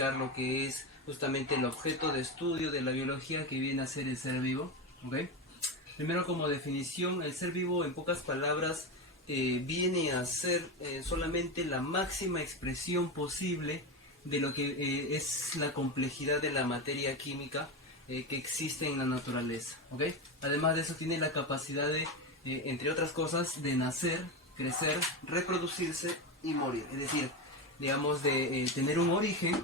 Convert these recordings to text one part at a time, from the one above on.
explicar lo que es justamente el objeto de estudio de la biología que viene a ser el ser vivo. ¿Okay? Primero, como definición, el ser vivo, en pocas palabras, viene a ser solamente la máxima expresión posible de lo que es la complejidad de la materia química que existe en la naturaleza. ¿Okay? Además de eso, tiene la capacidad de, entre otras cosas, de nacer, crecer, reproducirse y morir. Es decir, digamos, de tener un origen,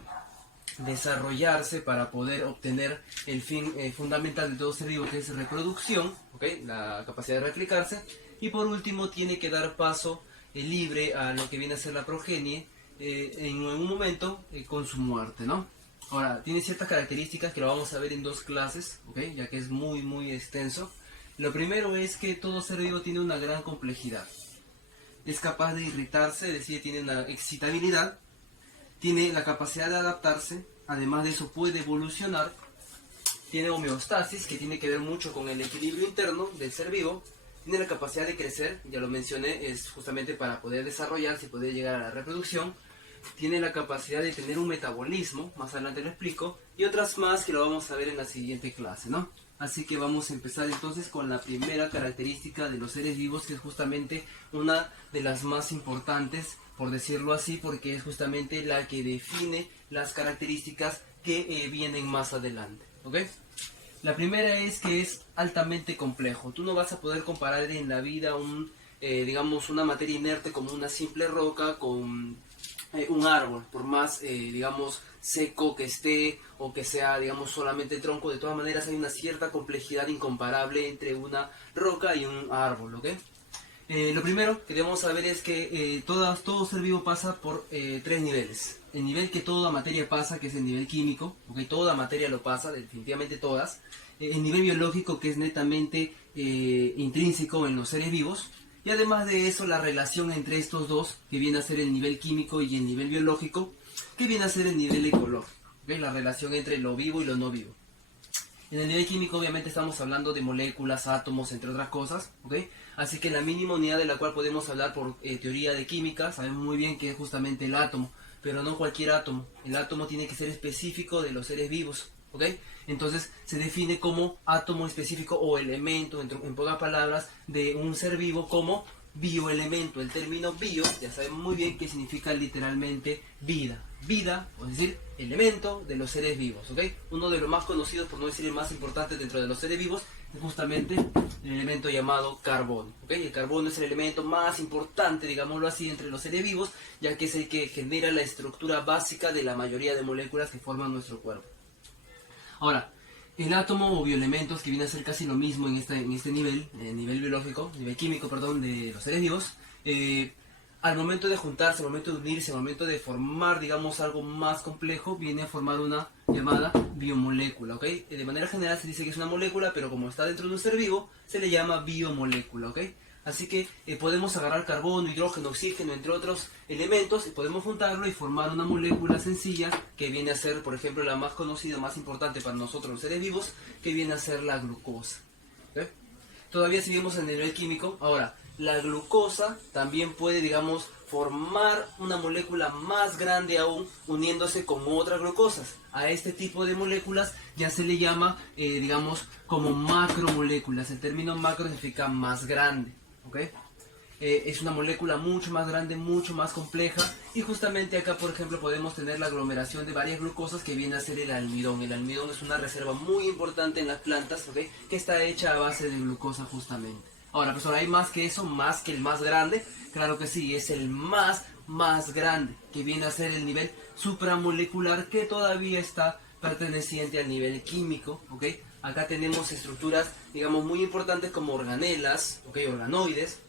desarrollarse para poder obtener el fin fundamental de todo ser vivo, que es reproducción, ¿okay? La capacidad de replicarse, y por último tiene que dar paso libre a lo que viene a ser la progenie en un momento con su muerte, ¿no? Ahora, tiene ciertas características que lo vamos a ver en dos clases, ¿okay? Ya que es muy extenso. Lo primero es que todo ser vivo tiene una gran complejidad. Es capaz de irritarse, es decir, tiene una excitabilidad, tiene la capacidad de adaptarse, además de eso puede evolucionar, tiene homeostasis, que tiene que ver mucho con el equilibrio interno del ser vivo, tiene la capacidad de crecer, ya lo mencioné, es justamente para poder desarrollarse y poder llegar a la reproducción, tiene la capacidad de tener un metabolismo, más adelante lo explico, y otras más que lo vamos a ver en la siguiente clase, ¿no? Así que vamos a empezar entonces con la primera característica de los seres vivos, que es justamente una de las más importantes, por decirlo así, porque es justamente la que define las características que vienen más adelante, ¿ok? La primera es que es altamente complejo. Tú no vas a poder comparar en la vida digamos, una materia inerte como una simple roca con un árbol, por más, digamos, seco que esté o que sea, digamos, solamente tronco. De todas maneras hay una cierta complejidad incomparable entre una roca y un árbol, ¿ok? Lo primero que debemos saber es que todo ser vivo pasa por tres niveles. El nivel que toda materia pasa, que es el nivel químico, ¿okay? Toda materia lo pasa, definitivamente todas. El nivel biológico, que es netamente intrínseco en los seres vivos. Y además de eso, la relación entre estos dos, que viene a ser el nivel químico y el nivel biológico, que viene a ser el nivel ecológico, ¿okay? La relación entre lo vivo y lo no vivo. En el nivel químico obviamente estamos hablando de moléculas, átomos, entre otras cosas, ¿ok? Así que la mínima unidad de la cual podemos hablar por teoría de química, sabemos muy bien que es justamente el átomo, pero no cualquier átomo. El átomo tiene que ser específico de los seres vivos, ¿ok? Entonces se define como átomo específico o elemento, en pocas palabras, de un ser vivo como bioelemento. El término bio, ya sabemos muy bien que significa literalmente vida. Vida, es decir, elemento de los seres vivos, ¿ok? Uno de los más conocidos, por no decir el más importante dentro de los seres vivos, es justamente el elemento llamado carbono, ¿ok? El carbono es el elemento más importante, digámoslo así, entre los seres vivos, ya que es el que genera la estructura básica de la mayoría de moléculas que forman nuestro cuerpo. Ahora, el átomo o bioelementos, que viene a ser casi lo mismo en este nivel, nivel biológico, nivel químico, perdón, de los seres vivos, al momento de juntarse, al momento de unirse, al momento de formar, digamos, algo más complejo, viene a formar una llamada biomolécula, ¿ok? De manera general se dice que es una molécula, pero como está dentro de un ser vivo, se le llama biomolécula, ¿ok? Así que podemos agarrar carbono, hidrógeno, oxígeno, entre otros elementos, y podemos juntarlo y formar una molécula sencilla que viene a ser, por ejemplo, la más conocida, más importante para nosotros los seres vivos, que viene a ser la glucosa, ¿ok? Todavía seguimos en el nivel químico. Ahora, la glucosa también puede, digamos, formar una molécula más grande aún, uniéndose con otras glucosas. A este tipo de moléculas ya se le llama, digamos, como macromoléculas. El término macro significa más grande, ¿ok? Es una molécula mucho más grande, mucho más compleja, y justamente acá, por ejemplo, podemos tener la aglomeración de varias glucosas, que viene a ser el almidón. El almidón es una reserva muy importante en las plantas, ¿okay? Que está hecha a base de glucosa justamente. Ahora, profesor, ¿hay más que eso? ¿Más que el más grande? Claro que sí, es el más grande, que viene a ser el nivel supramolecular, que todavía está perteneciente al nivel químico, ¿ok? Acá tenemos estructuras, digamos, muy importantes como organelas, ¿ok? Organoides,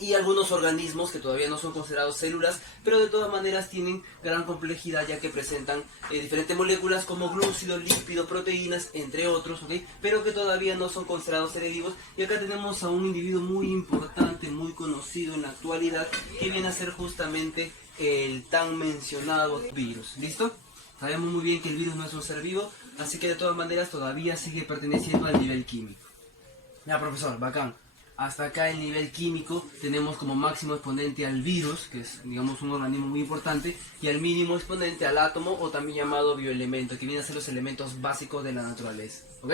y algunos organismos que todavía no son considerados células, pero de todas maneras tienen gran complejidad, ya que presentan diferentes moléculas como glúcidos, lípidos, proteínas, entre otros, ¿ok? Pero que todavía no son considerados seres vivos. Y acá tenemos a un individuo muy importante, muy conocido en la actualidad, que viene a ser justamente el tan mencionado virus. ¿Listo? Sabemos muy bien que el virus no es un ser vivo, así que de todas maneras todavía sigue perteneciendo al nivel químico. Ya, profesor, bacán. Hasta acá el nivel químico tenemos como máximo exponente al virus, que es digamos un organismo muy importante, y al mínimo exponente al átomo, o también llamado bioelemento, que vienen a ser los elementos básicos de la naturaleza. ¿Ok?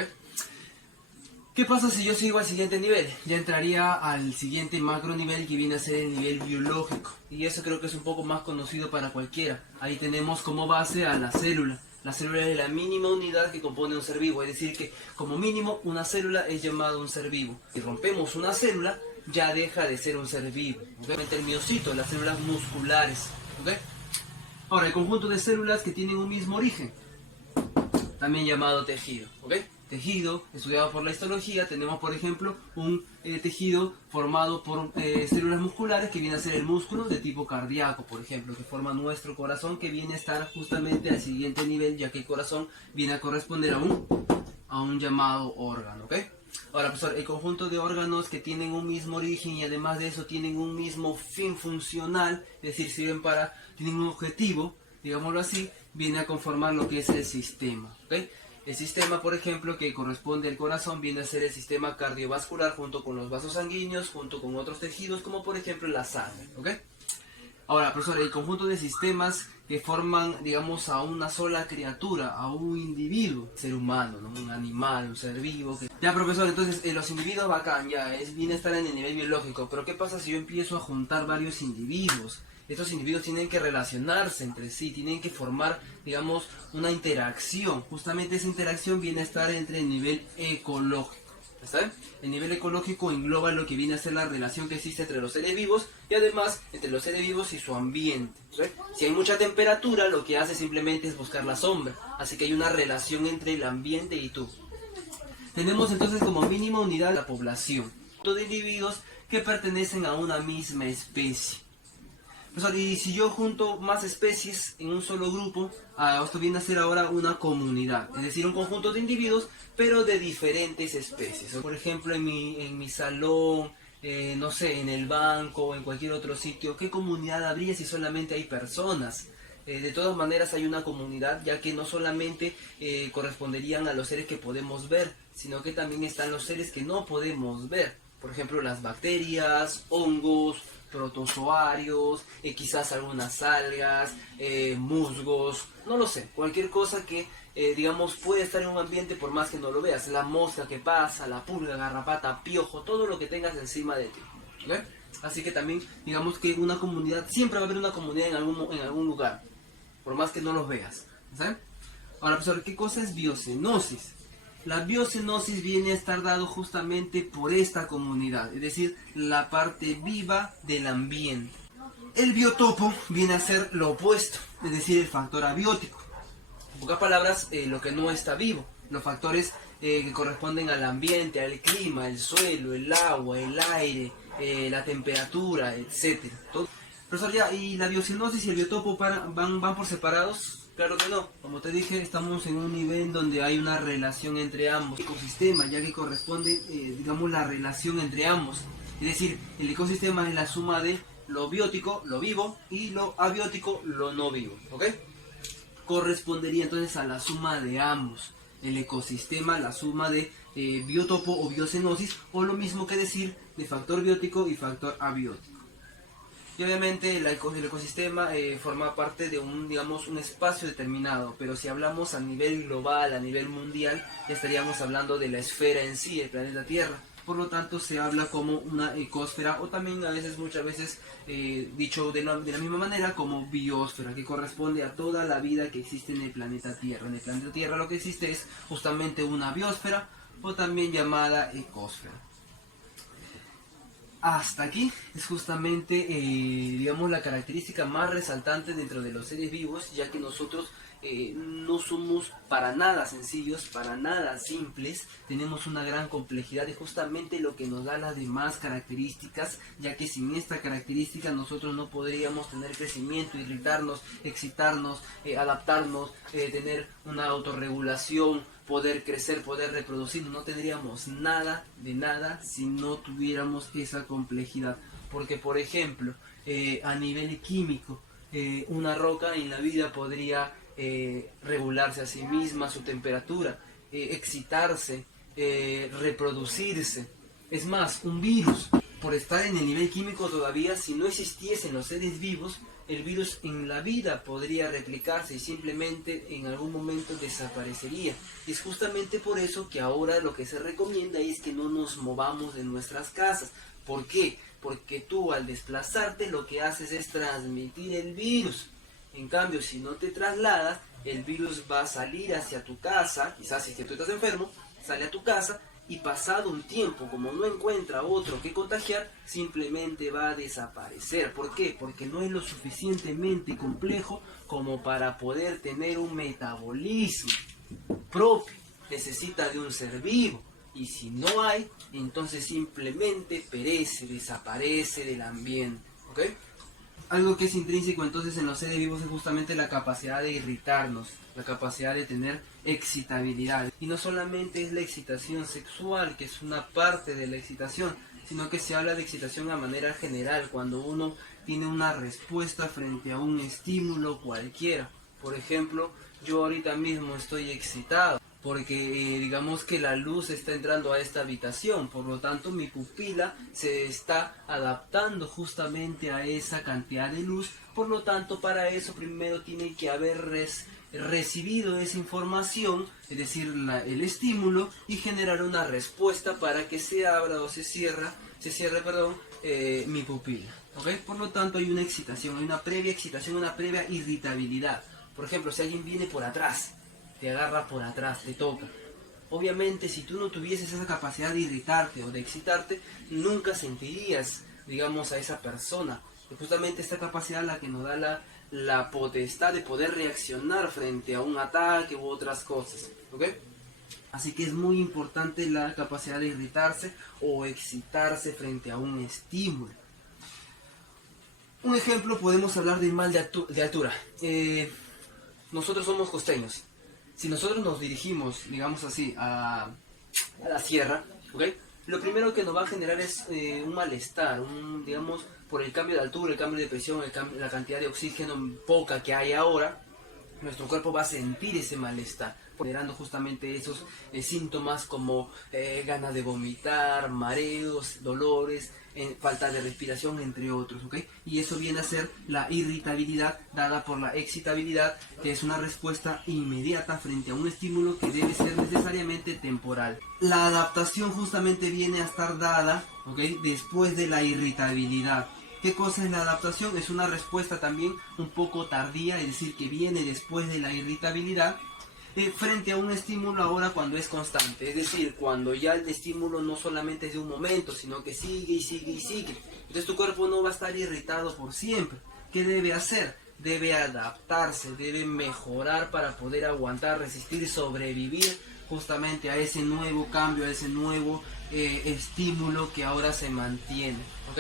¿Qué pasa si yo sigo al siguiente nivel? Ya entraría al siguiente macro nivel, que viene a ser el nivel biológico, y eso creo que es un poco más conocido para cualquiera. Ahí tenemos como base a la célula. La célula es la mínima unidad que compone un ser vivo, es decir que como mínimo una célula es llamada un ser vivo. Si rompemos una célula, ya deja de ser un ser vivo. Obviamente el miocito, las células musculares. ¿Okay? Ahora, el conjunto de células que tienen un mismo origen, también llamado tejido. ¿Okay? Tejido, estudiado por la histología, tenemos por ejemplo un tejido formado por células musculares, que viene a ser el músculo de tipo cardíaco, por ejemplo, que forma nuestro corazón, que viene a estar justamente al siguiente nivel, ya que el corazón viene a corresponder a un llamado órgano. ¿Ok? Ahora, profesor, el conjunto de órganos que tienen un mismo origen y además de eso tienen un mismo fin funcional, es decir, tienen un objetivo, digámoslo así, viene a conformar lo que es el sistema. ¿Ok? El sistema, por ejemplo, que corresponde al corazón, viene a ser el sistema cardiovascular, junto con los vasos sanguíneos, junto con otros tejidos, como por ejemplo la sangre. ¿Ok? Ahora, profesor, el conjunto de sistemas que forman, digamos, a una sola criatura, a un individuo, ser humano, ¿no? Un animal, un ser vivo. Ya, profesor, entonces los individuos bacán, ya, viene a estar en el nivel biológico, pero ¿qué pasa si yo empiezo a juntar varios individuos? Estos individuos tienen que relacionarse entre sí, tienen que formar, digamos, una interacción. Justamente esa interacción viene a estar entre el nivel ecológico. ¿Está bien? El nivel ecológico engloba lo que viene a ser la relación que existe entre los seres vivos y además entre los seres vivos y su ambiente. ¿Sí? Si hay mucha temperatura, lo que hace simplemente es buscar la sombra. Así que hay una relación entre el ambiente y tú. Tenemos entonces como mínima unidad la población de individuos que pertenecen a una misma especie. Y si yo junto más especies en un solo grupo, esto viene a ser ahora una comunidad, es decir, un conjunto de individuos, pero de diferentes especies. Por ejemplo, en mi salón, no sé, en el banco o en cualquier otro sitio, ¿qué comunidad habría si solamente hay personas? De todas maneras hay una comunidad, ya que no solamente corresponderían a los seres que podemos ver, sino que también están los seres que no podemos ver. Por ejemplo, las bacterias, hongos, protozoarios, quizás algunas algas, musgos, no lo sé, cualquier cosa que digamos puede estar en un ambiente por más que no lo veas, la mosca que pasa, la pulga, garrapata, piojo, todo lo que tengas encima de ti. ¿Okay? Así que también digamos que una comunidad, siempre va a haber una comunidad en algún lugar, por más que no los veas. ¿Saben? Ahora, profesor, ¿qué cosa es biocenosis? La biocenosis viene a estar dado justamente por esta comunidad, es decir, la parte viva del ambiente. El biotopo viene a ser lo opuesto, es decir, el factor abiótico. En pocas palabras, lo que no está vivo, los factores que corresponden al ambiente, al clima, el suelo, el agua, el aire, la temperatura, etc. Profesor, ya, ¿y la biocenosis y el biotopo van por separados? Claro que no, como te dije, estamos en un nivel donde hay una relación entre ambos. Ecosistema, ya que corresponde, digamos, la relación entre ambos. Es decir, el ecosistema es la suma de lo biótico, lo vivo, y lo abiótico, lo no vivo. ¿Ok? Correspondería entonces a la suma de ambos. El ecosistema, la suma de biotopo o biocenosis, o lo mismo que decir de factor biótico y factor abiótico. Y obviamente el ecosistema forma parte de un espacio determinado, pero si hablamos a nivel global, a nivel mundial, estaríamos hablando de la esfera en sí, el planeta Tierra. Por lo tanto, se habla como una ecosfera, o también muchas veces dicho de la misma manera como biosfera, que corresponde a toda la vida que existe en el planeta Tierra. En el planeta Tierra lo que existe es justamente una biosfera, o también llamada ecosfera. Hasta aquí es justamente, digamos, la característica más resaltante dentro de los seres vivos, ya que nosotros no somos para nada sencillos, para nada simples, tenemos una gran complejidad y justamente lo que nos da las demás características, ya que sin esta característica nosotros no podríamos tener crecimiento, irritarnos, excitarnos, adaptarnos, tener una autorregulación, poder crecer, poder reproducir. No tendríamos nada de nada si no tuviéramos esa complejidad, porque por ejemplo a nivel químico una roca en la vida podría regularse a sí misma su temperatura, excitarse, reproducirse, Es más, un virus, por estar en el nivel químico todavía, si no existiesen los seres vivos, el virus en la vida podría replicarse y simplemente en algún momento desaparecería. Y es justamente por eso que ahora lo que se recomienda es que no nos movamos de nuestras casas. ¿Por qué? Porque tú al desplazarte lo que haces es transmitir el virus. En cambio, si no te trasladas, el virus va a salir hacia tu casa, quizás si es que tú estás enfermo, sale a tu casa y pasado un tiempo, como no encuentra otro que contagiar, simplemente va a desaparecer. ¿Por qué? Porque no es lo suficientemente complejo como para poder tener un metabolismo propio. Necesita de un ser vivo. Y si no hay, entonces simplemente perece, desaparece del ambiente. ¿Ok? Algo que es intrínseco entonces en los seres vivos es justamente la capacidad de irritarnos, la capacidad de tener excitabilidad. Y no solamente es la excitación sexual, que es una parte de la excitación, sino que se habla de excitación a manera general, cuando uno tiene una respuesta frente a un estímulo cualquiera. Por ejemplo, yo ahorita mismo estoy excitado porque digamos que la luz está entrando a esta habitación, por lo tanto mi pupila se está adaptando justamente a esa cantidad de luz, por lo tanto para eso primero tiene que haber recibido esa información, es decir, el estímulo, y generar una respuesta para que se abra o se cierre mi pupila. ¿Okay? Por lo tanto hay una excitación, hay una previa excitación, una previa irritabilidad. Por ejemplo, si alguien viene por atrás, te agarra por atrás, te toca. Obviamente, si tú no tuvieses esa capacidad de irritarte o de excitarte, nunca sentirías, digamos, a esa persona. Y justamente esta capacidad es la que nos da la potestad de poder reaccionar frente a un ataque u otras cosas. ¿Ok? Así que es muy importante la capacidad de irritarse o excitarse frente a un estímulo. Un ejemplo, podemos hablar del mal de altura. Nosotros somos costeños. Si nosotros nos dirigimos, digamos así, a la sierra, ¿ok? Lo primero que nos va a generar es un malestar, digamos, por el cambio de altura, el cambio de presión, la cantidad de oxígeno poca que hay ahora, nuestro cuerpo va a sentir ese malestar, generando justamente esos síntomas como ganas de vomitar, mareos, dolores, falta de respiración, entre otros, ¿ok? Y eso viene a ser la irritabilidad dada por la excitabilidad, que es una respuesta inmediata frente a un estímulo que debe ser necesariamente temporal. La adaptación justamente viene a estar dada, ¿ok? Después de la irritabilidad. ¿Qué cosa es la adaptación? Es una respuesta también un poco tardía, es decir, que viene después de la irritabilidad, frente a un estímulo ahora cuando es constante, es decir, cuando ya el estímulo no solamente es de un momento, sino que sigue y sigue y sigue. Entonces tu cuerpo no va a estar irritado por siempre. ¿Qué debe hacer? Debe adaptarse, debe mejorar para poder aguantar, resistir y sobrevivir justamente a ese nuevo cambio, a ese nuevo estímulo que ahora se mantiene. ¿Ok?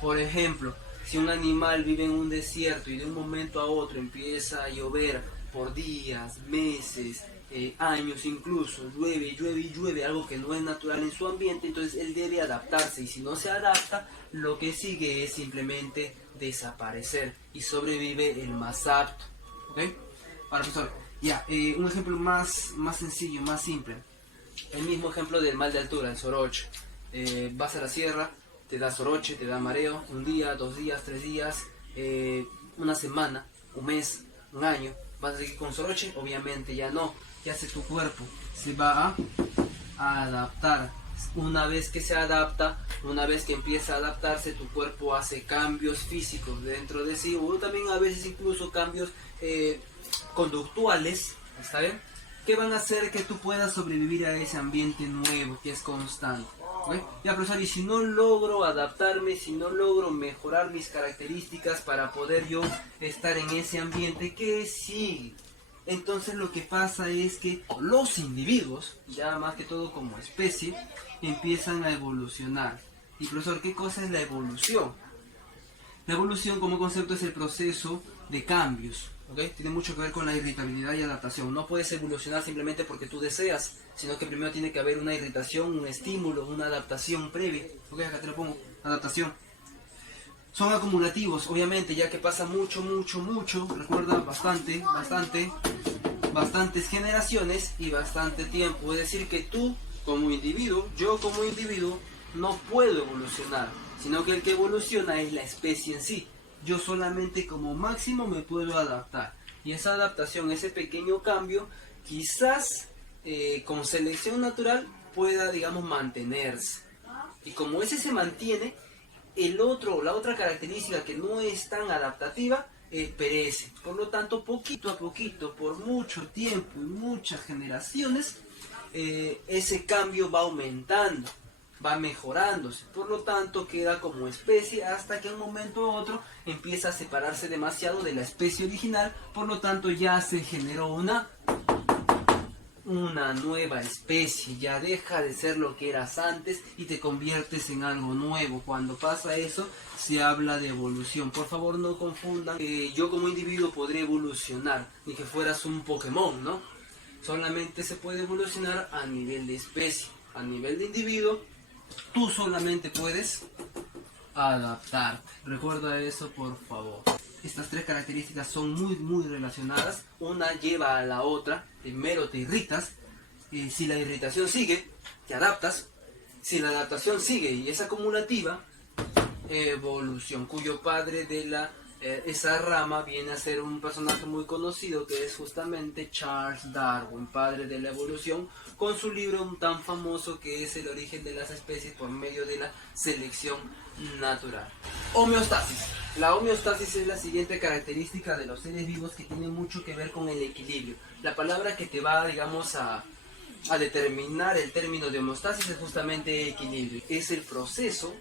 Por ejemplo, si un animal vive en un desierto y de un momento a otro empieza a llover por días, meses, años incluso, llueve, llueve y llueve, algo que no es natural en su ambiente, entonces él debe adaptarse, y si no se adapta, lo que sigue es simplemente desaparecer y sobrevive el más apto. ¿Ok? Ahora, profesor, un ejemplo más sencillo, más simple. El mismo ejemplo del mal de altura, el soroche. Vas a la sierra, te da soroche, te da mareo, un día, 2 días, 3 días, una semana, un mes, un año. ¿Vas a seguir con soroche? Obviamente ya no. ¿Qué hace tu cuerpo? Se va a adaptar. Una vez que se adapta, una vez que empieza a adaptarse, tu cuerpo hace cambios físicos dentro de sí, o también a veces incluso cambios conductuales, ¿está bien? Que van a hacer que tú puedas sobrevivir a ese ambiente nuevo, que es constante. ¿Okay? Ya, profesor, y si no logro adaptarme, si no logro mejorar mis características para poder yo estar en ese ambiente, ¿qué sigue? Entonces lo que pasa es que los individuos, ya más que todo como especie, empiezan a evolucionar. Y profesor, ¿qué cosa es la evolución? La evolución como concepto es el proceso de cambios. ¿Okay? Tiene mucho que ver con la irritabilidad y adaptación. No puedes evolucionar simplemente porque tú deseas, sino que primero tiene que haber una irritación, un estímulo, una adaptación previa. ¿Ok? Acá te lo pongo, adaptación. Son acumulativos, obviamente, ya que pasa mucho, recuerda, bastantes generaciones y bastante tiempo. Es decir, que tú como individuo, yo como individuo, no puedo evolucionar, sino que el que evoluciona es la especie en sí. Yo solamente como máximo me puedo adaptar. Y esa adaptación, ese pequeño cambio, quizás con selección natural pueda, digamos, mantenerse. Y como ese se mantiene, la otra característica que no es tan adaptativa, perece. Por lo tanto, poquito a poquito, por mucho tiempo y muchas generaciones, ese cambio va aumentando, va mejorándose. Por lo tanto, queda como especie hasta que en un momento u otro empieza a separarse demasiado de la especie original. Por lo tanto, ya se generó una nueva especie, ya deja de ser lo que eras antes y te conviertes en algo nuevo. Cuando pasa eso, se habla de evolución. Por favor, no confundan que yo como individuo podré evolucionar, ni que fueras un Pokémon, ¿no? Solamente se puede evolucionar a nivel de especie. A nivel de individuo, tú solamente puedes adaptarte. Recuerda eso, por favor. Estas tres características son muy relacionadas. Una lleva a la otra. Primero te irritas. Si la irritación sigue, te adaptas. Si la adaptación sigue y es acumulativa, evolución, cuyo padre de esa rama viene a ser un personaje muy conocido que es justamente Charles Darwin, padre de la evolución, con su libro tan famoso que es El origen de las especies por medio de la selección natural. Homeostasis. La homeostasis es la siguiente característica de los seres vivos que tiene mucho que ver con el equilibrio. La palabra que te va, digamos, a determinar el término de homeostasis es justamente equilibrio. Es el proceso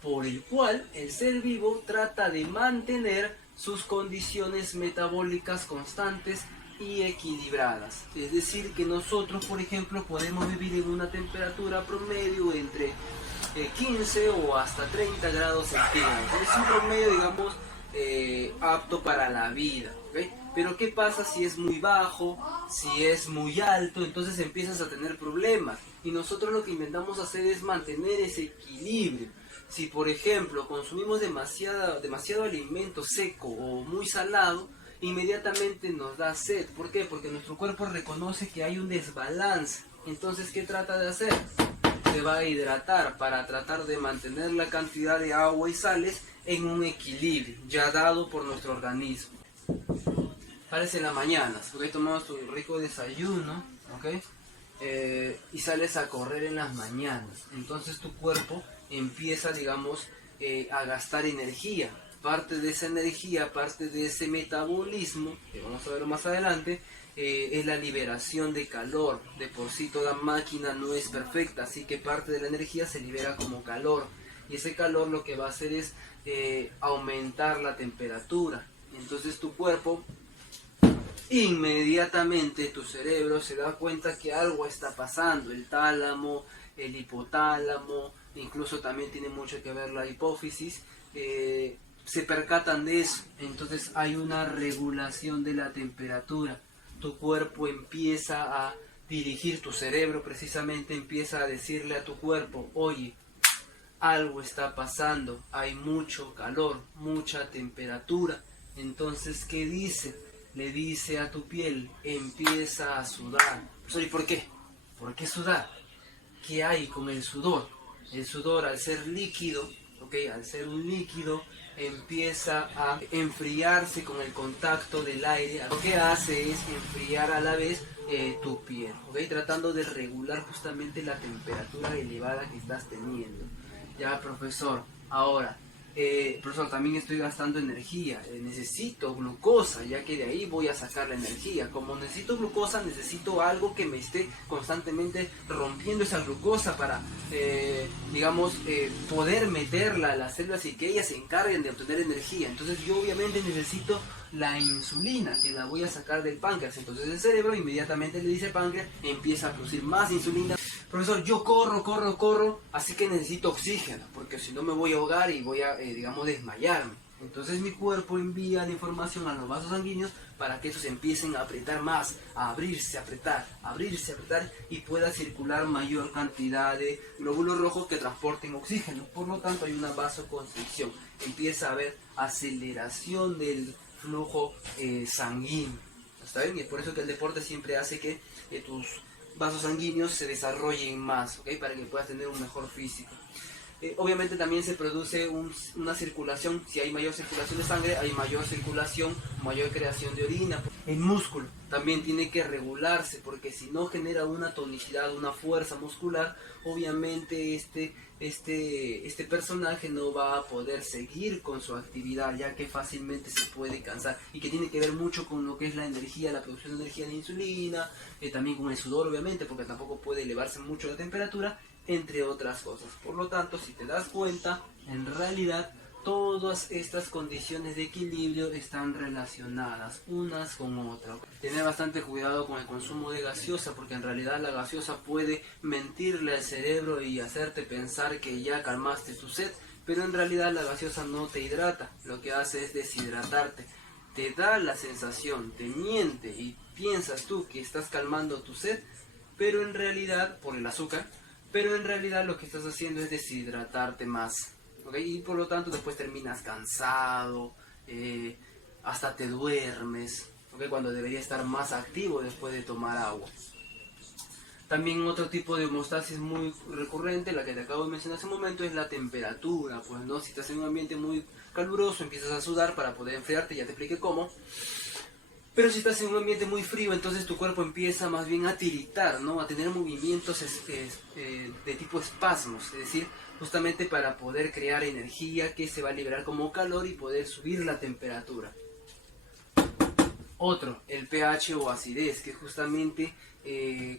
por el cual el ser vivo trata de mantener sus condiciones metabólicas constantes y equilibradas. Es decir, que nosotros, por ejemplo, podemos vivir en una temperatura promedio entre 15 o hasta 30 grados centígrados. Es un promedio, digamos, apto para la vida, ¿okay? Pero ¿qué pasa si es muy bajo, si es muy alto? Entonces empiezas a tener problemas. Y nosotros lo que intentamos hacer es mantener ese equilibrio. Si por ejemplo consumimos demasiado alimento seco o muy salado, inmediatamente nos da sed. ¿Por qué? Porque nuestro cuerpo reconoce que hay un desbalance. Entonces, ¿qué trata de hacer? Se va a hidratar para tratar de mantener la cantidad de agua y sales en un equilibrio ya dado por nuestro organismo. Sales en las mañanas, ¿ok? Tomamos tu rico desayuno, ¿ok? Y sales a correr en las mañanas. Entonces tu cuerpo empieza, digamos, a gastar energía. Parte de esa energía, parte de ese metabolismo, que vamos a ver más adelante, es la liberación de calor. De por sí toda máquina no es perfecta, así que parte de la energía se libera como calor. Y ese calor lo que va a hacer es aumentar la temperatura. Entonces tu cuerpo, inmediatamente tu cerebro se da cuenta que algo está pasando. El tálamo, el hipotálamo, incluso también tiene mucho que ver la hipófisis, se percatan de eso. Entonces hay una regulación de la temperatura. Tu cuerpo empieza a dirigir, tu cerebro precisamente empieza a decirle a tu cuerpo: oye, algo está pasando, hay mucho calor, mucha temperatura. Entonces, ¿qué dice? Le dice a tu piel: empieza a sudar. ¿Y por qué? ¿Por qué sudar? ¿Qué hay con el sudor? El sudor, al ser líquido, ¿okay? Al ser un líquido, empieza a enfriarse con el contacto del aire. Lo que hace es enfriar a la vez tu piel, ¿okay? Tratando de regular justamente la temperatura elevada que estás teniendo. Ya, profesor, ahora, profesor, también estoy gastando energía, necesito glucosa, ya que de ahí voy a sacar la energía. Como necesito glucosa, necesito algo que me esté constantemente rompiendo esa glucosa para, digamos, poder meterla a las células y que ellas se encarguen de obtener energía. Entonces yo obviamente necesito la insulina, que la voy a sacar del páncreas. Entonces el cerebro inmediatamente le dice al páncreas: empieza a producir más insulina. Profesor, yo corro, así que necesito oxígeno, porque si no me voy a ahogar y voy a, digamos, desmayarme. Entonces mi cuerpo envía la información a los vasos sanguíneos para que estos empiecen a apretar más, a abrirse, apretar, y pueda circular mayor cantidad de glóbulos rojos que transporten oxígeno. Por lo tanto hay una vasoconstricción, empieza a haber aceleración del flujo sanguíneo. ¿Está bien? Y es por eso que el deporte siempre hace que tus vasos sanguíneos se desarrollen más, ¿okay? Para que puedas tener un mejor físico. Obviamente también se produce una circulación. Si hay mayor circulación de sangre, hay mayor circulación, mayor creación de orina. El músculo también tiene que regularse, porque si no genera una tonicidad, una fuerza muscular, obviamente este personaje no va a poder seguir con su actividad, ya que fácilmente se puede cansar, y que tiene que ver mucho con lo que es la energía, la producción de energía de insulina, también con el sudor obviamente, porque tampoco puede elevarse mucho la temperatura, entre otras cosas. Por lo tanto, si te das cuenta, en realidad todas estas condiciones de equilibrio están relacionadas unas con otras. Tener bastante cuidado con el consumo de gaseosa, porque en realidad la gaseosa puede mentirle al cerebro y hacerte pensar que ya calmaste tu sed, pero en realidad la gaseosa no te hidrata, lo que hace es deshidratarte. Te da la sensación, te miente y piensas tú que estás calmando tu sed, pero en realidad, por el azúcar, pero en realidad lo que estás haciendo es deshidratarte más, ¿ok? Y por lo tanto después terminas cansado, hasta te duermes, ¿ok? Cuando debería estar más activo después de tomar agua. También otro tipo de homeostasis muy recurrente, la que te acabo de mencionar hace un momento, es la temperatura. Pues no, si estás en un ambiente muy caluroso, empiezas a sudar para poder enfriarte, ya te expliqué cómo. Pero si estás en un ambiente muy frío, entonces tu cuerpo empieza más bien a tiritar, ¿no? A tener movimientos de tipo espasmos, es decir, justamente para poder crear energía que se va a liberar como calor y poder subir la temperatura. Otro, el pH o acidez, que justamente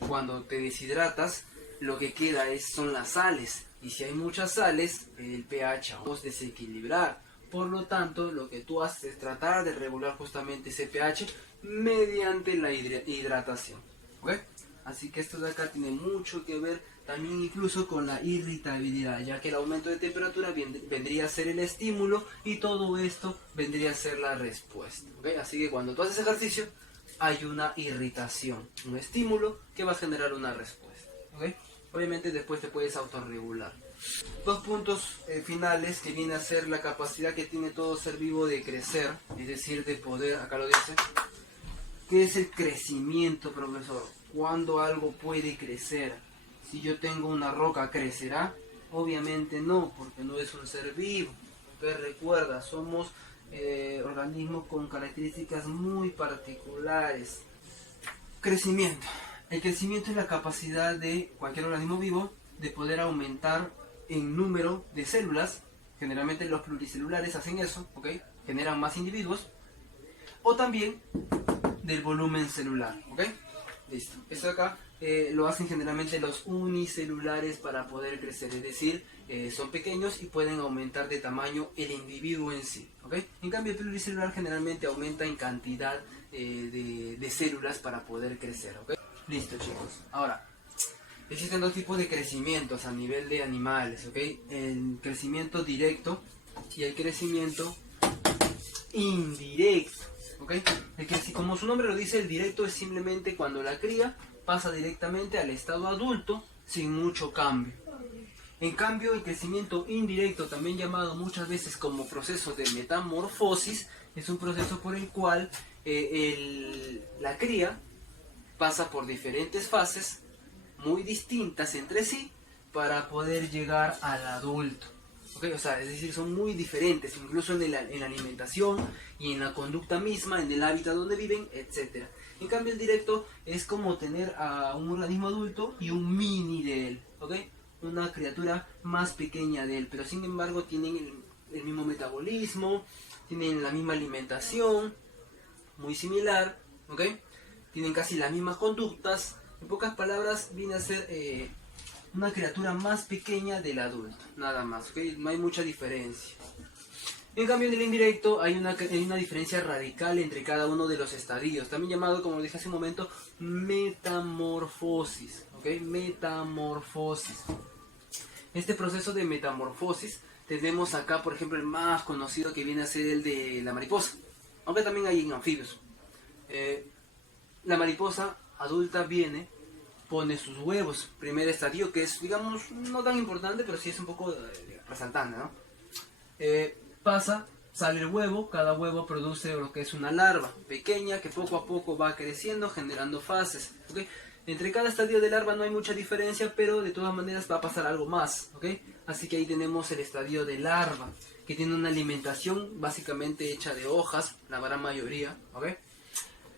cuando te deshidratas, lo que queda son las sales. Y si hay muchas sales, el pH vamos a desequilibrar. Por lo tanto, lo que tú haces es tratar de regular justamente ese pH mediante la hidratación. ¿Ok? Así que esto de acá tiene mucho que ver también incluso con la irritabilidad, ya que el aumento de temperatura vendría a ser el estímulo y todo esto vendría a ser la respuesta. ¿Ok? Así que cuando tú haces ejercicio hay una irritación, un estímulo que va a generar una respuesta. ¿Ok? Obviamente después te puedes autorregular. Dos puntos finales, que viene a ser la capacidad que tiene todo ser vivo de crecer, es decir, de poder, acá lo dice, ¿qué es el crecimiento, profesor? ¿Cuándo algo puede crecer? Si yo tengo una roca, ¿crecerá? Obviamente no, porque no es un ser vivo. Entonces recuerda, somos organismos con características muy particulares. Crecimiento. El crecimiento es la capacidad de cualquier organismo vivo de poder aumentar en número de células. Generalmente los pluricelulares hacen eso, ¿ok? Generan más individuos. O también del volumen celular, ¿ok? Listo. Eso acá lo hacen generalmente los unicelulares para poder crecer, es decir, son pequeños y pueden aumentar de tamaño el individuo en sí, ¿ok? En cambio el pluricelular generalmente aumenta en cantidad de células para poder crecer, ¿ok? Listo, chicos. Ahora, existen dos tipos de crecimientos a nivel de animales, ¿ok? El crecimiento directo y el crecimiento indirecto, ¿ok? Como su nombre lo dice, el directo es simplemente cuando la cría pasa directamente al estado adulto sin mucho cambio. En cambio, el crecimiento indirecto, también llamado muchas veces como proceso de metamorfosis, es un proceso por el cual la cría pasa por diferentes fases muy distintas entre sí para poder llegar al adulto. ¿Okay? O sea, es decir, son muy diferentes, incluso en la alimentación y en la conducta misma, en el hábitat donde viven, etc. En cambio, el directo es como tener a un organismo adulto y un mini de él, ¿ok? Una criatura más pequeña de él, pero sin embargo tienen el mismo metabolismo, tienen la misma alimentación, muy similar, ¿ok? Tienen casi las mismas conductas. En pocas palabras, viene a ser una criatura más pequeña del adulto, nada más, ¿ok? No hay mucha diferencia. En cambio, en el indirecto hay una diferencia radical entre cada uno de los estadios, también llamado, como dije hace un momento, metamorfosis, ¿ok? Metamorfosis. Este proceso de metamorfosis tenemos acá, por ejemplo, el más conocido, que viene a ser el de la mariposa, aunque también hay en anfibios. La mariposa adulta viene, pone sus huevos, primer estadio, que es, digamos, no tan importante, pero sí es un poco resaltante, ¿no? Pasa, sale el huevo, cada huevo produce lo que es una larva pequeña que poco a poco va creciendo, generando fases, ¿okay? Entre cada estadio de larva no hay mucha diferencia, pero de todas maneras va a pasar algo más, ¿ok? Así que ahí tenemos el estadio de larva, que tiene una alimentación básicamente hecha de hojas, la gran mayoría, ¿ok?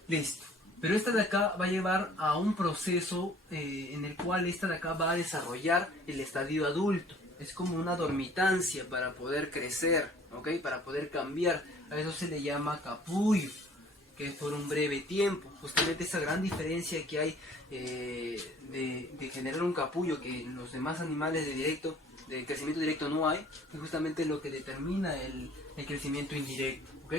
Listo. Pero esta de acá va a llevar a un proceso en el cual esta de acá va a desarrollar el estadio adulto. Es como una dormitancia para poder crecer, ¿ok? Para poder cambiar. A eso se le llama capullo, que es por un breve tiempo. Justamente esa gran diferencia que hay de generar un capullo que en los demás animales de crecimiento directo no hay, es justamente lo que determina el crecimiento indirecto, ¿ok?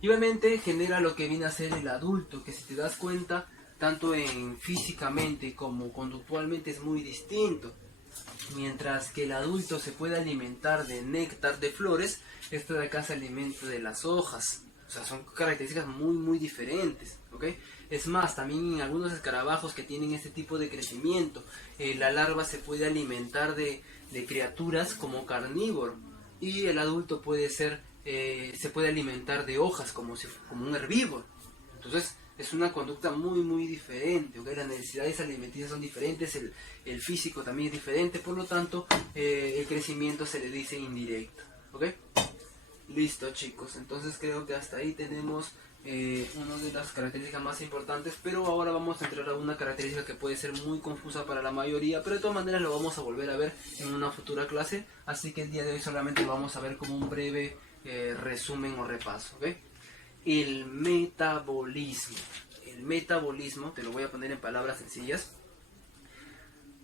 Y obviamente genera lo que viene a ser el adulto, que si te das cuenta, tanto en físicamente como conductualmente es muy distinto. Mientras que el adulto se puede alimentar de néctar de flores, este de acá se alimenta de las hojas. O sea, son características muy diferentes, ¿ok? Es más, también en algunos escarabajos que tienen este tipo de crecimiento, la larva se puede alimentar de criaturas como carnívoro, y el adulto puede ser, se puede alimentar de hojas como un herbívoro. Entonces, es una conducta muy diferente, ¿ok? Las necesidades alimenticias son diferentes, el físico también es diferente, por lo tanto, el crecimiento se le dice indirecto, ¿ok? Listo, chicos, entonces creo que hasta ahí tenemos una de las características más importantes, pero ahora vamos a entrar a una característica que puede ser muy confusa para la mayoría, pero de todas maneras lo vamos a volver a ver en una futura clase, así que el día de hoy solamente lo vamos a ver como un breve resumen o repaso, ¿ok? El metabolismo. El metabolismo, te lo voy a poner en palabras sencillas.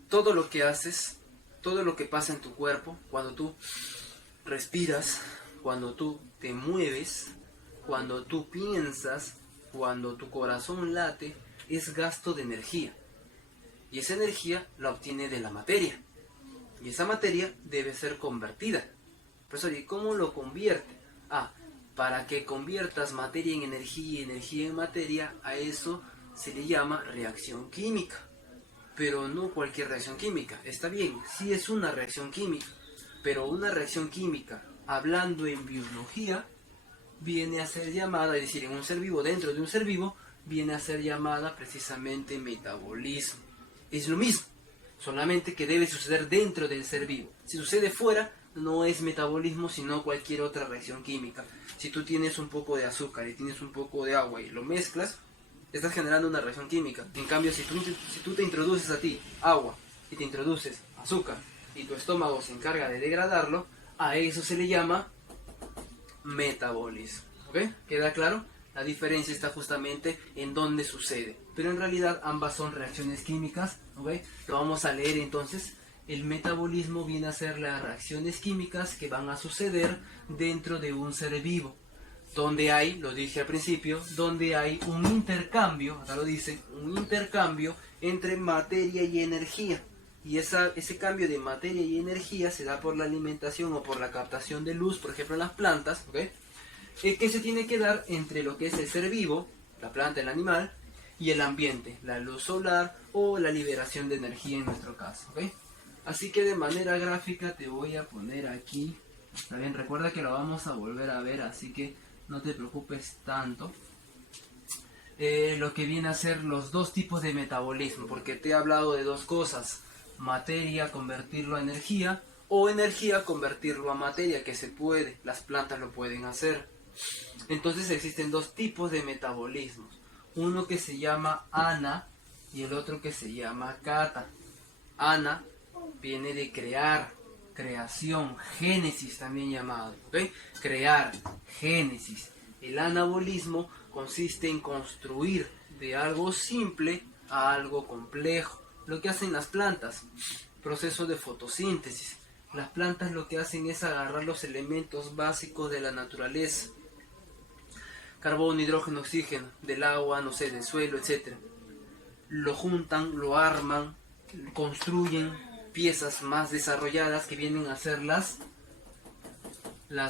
Todo lo que haces, todo lo que pasa en tu cuerpo, cuando tú respiras, cuando tú te mueves, cuando tú piensas, cuando tu corazón late, es gasto de energía. Y esa energía la obtiene de la materia. Y esa materia debe ser convertida. Profesor, ¿y cómo lo convierte? Para que conviertas materia en energía y energía en materia, a eso se le llama reacción química. Pero no cualquier reacción química. Está bien, sí es una reacción química, pero una reacción química, hablando en biología, viene a ser llamada, es decir, en un ser vivo, dentro de un ser vivo, viene a ser llamada precisamente metabolismo. Es lo mismo, solamente que debe suceder dentro del ser vivo. Si sucede fuera, no es metabolismo, sino cualquier otra reacción química. Si tú tienes un poco de azúcar y tienes un poco de agua y lo mezclas, estás generando una reacción química. En cambio, si tú te introduces a ti agua y te introduces azúcar y tu estómago se encarga de degradarlo, a eso se le llama metabolismo. ¿Ok? ¿Queda claro? La diferencia está justamente en dónde sucede. Pero en realidad ambas son reacciones químicas. ¿Ok? Lo vamos a leer entonces. El metabolismo viene a ser las reacciones químicas que van a suceder dentro de un ser vivo. Donde hay, lo dije al principio, donde hay un intercambio, acá lo dice, un intercambio entre materia y energía. Y ese cambio de materia y energía se da por la alimentación o por la captación de luz, por ejemplo en las plantas, ¿ok? Que se tiene que dar entre lo que es el ser vivo, la planta, el animal, y el ambiente, la luz solar o la liberación de energía en nuestro caso, ¿ok? Así que de manera gráfica te voy a poner aquí, ¿está bien? Recuerda que lo vamos a volver a ver, así que no te preocupes tanto. Lo que viene a ser los dos tipos de metabolismo, porque te he hablado de dos cosas: materia convertirlo a energía, o energía convertirlo a materia, que se puede, las plantas lo pueden hacer. Entonces existen dos tipos de metabolismos, uno que se llama ana y el otro que se llama kata. Ana viene de crear, creación, génesis también llamado, ¿ok? Crear, génesis. El anabolismo consiste en construir de algo simple a algo complejo. Lo que hacen las plantas, proceso de fotosíntesis. Las plantas lo que hacen es agarrar los elementos básicos de la naturaleza: carbono, hidrógeno, oxígeno, del agua, no sé, del suelo, etc. Lo juntan, lo arman, construyen piezas más desarrolladas que vienen a ser las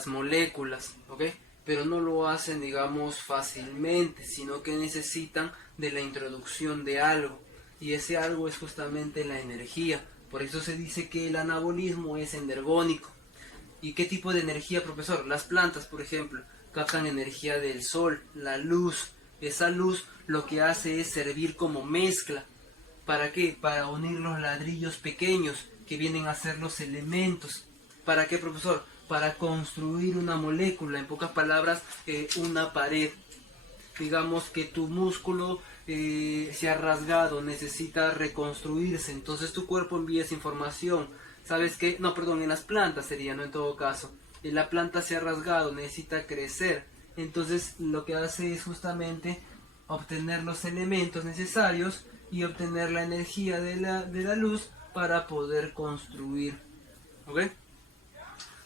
moléculas, ¿ok? Pero no lo hacen, digamos, fácilmente, sino que necesitan de la introducción de algo, y ese algo es justamente la energía. Por eso se dice que el anabolismo es energónico. ¿Y qué tipo de energía, profesor? Las plantas, por ejemplo, captan energía del sol, la luz. Esa luz lo que hace es servir como mezcla. ¿Para qué? Para unir los ladrillos pequeños que vienen a ser los elementos. ¿Para qué, profesor? Para construir una molécula, en pocas palabras, una pared. Digamos que tu músculo se ha rasgado, necesita reconstruirse, entonces tu cuerpo envía esa información. ¿Sabes qué? No, perdón, en las plantas sería, no en todo caso. La planta se ha rasgado, necesita crecer. Entonces lo que hace es justamente obtener los elementos necesarios y obtener la energía de la luz para poder construir. ¿Ok?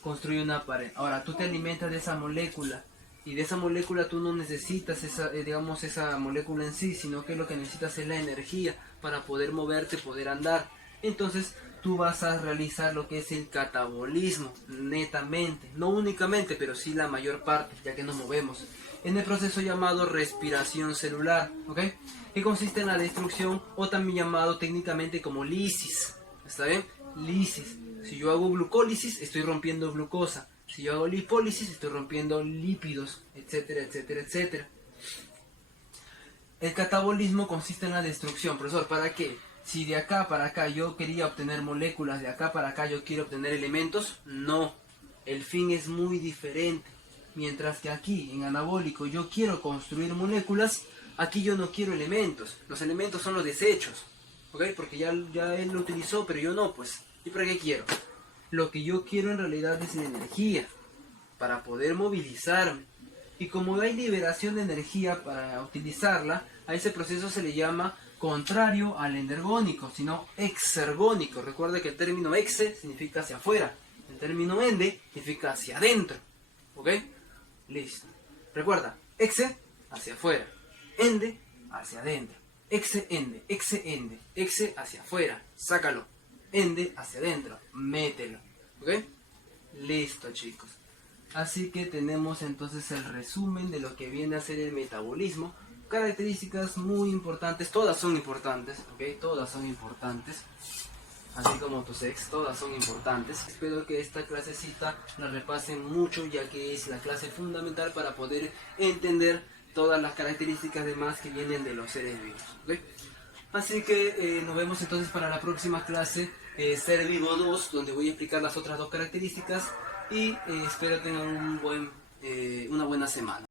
Construir una pared. Ahora, tú te alimentas de esa molécula. Y de esa molécula tú no necesitas esa molécula en sí, sino que lo que necesitas es la energía para poder moverte, poder andar. Entonces tú vas a realizar lo que es el catabolismo, netamente, no únicamente, pero sí la mayor parte, ya que nos movemos, en el proceso llamado respiración celular, ¿ok? Que consiste en la destrucción o también llamado técnicamente como lisis, ¿está bien? Lisis. Si yo hago glucólisis, estoy rompiendo glucosa. Si yo hago lipólisis, estoy rompiendo lípidos, etcétera, etcétera, etcétera. El catabolismo consiste en la destrucción. Profesor, ¿para qué? Si de acá para acá yo quería obtener moléculas, de acá para acá yo quiero obtener elementos, no. El fin es muy diferente. Mientras que aquí, en anabólico, yo quiero construir moléculas, aquí yo no quiero elementos. Los elementos son los desechos, ¿ok? Porque ya él lo utilizó, pero yo no, pues. ¿Y para qué quiero? Lo que yo quiero en realidad es la energía para poder movilizarme. Y como hay liberación de energía para utilizarla, a ese proceso se le llama contrario al energónico, sino exergónico. Recuerda que el término exe significa hacia afuera, el término ende significa hacia adentro. ¿Ok? Listo. Recuerda, exe hacia afuera, ende hacia adentro. Exe ende, exe hacia afuera, sácalo. Ende hacia adentro, mételo, ¿ok? Listo, chicos. Así que tenemos entonces el resumen de lo que viene a ser el metabolismo. Características muy importantes, todas son importantes, ¿ok? Todas son importantes. Así como tu sex, todas son importantes. Espero que esta clasecita la repasen mucho, ya que es la clase fundamental para poder entender todas las características demás que vienen de los seres vivos, ¿ok? Así que nos vemos entonces para la próxima clase, Ser Vivo 2, donde voy a explicar las otras dos características y espero tengan una buena semana.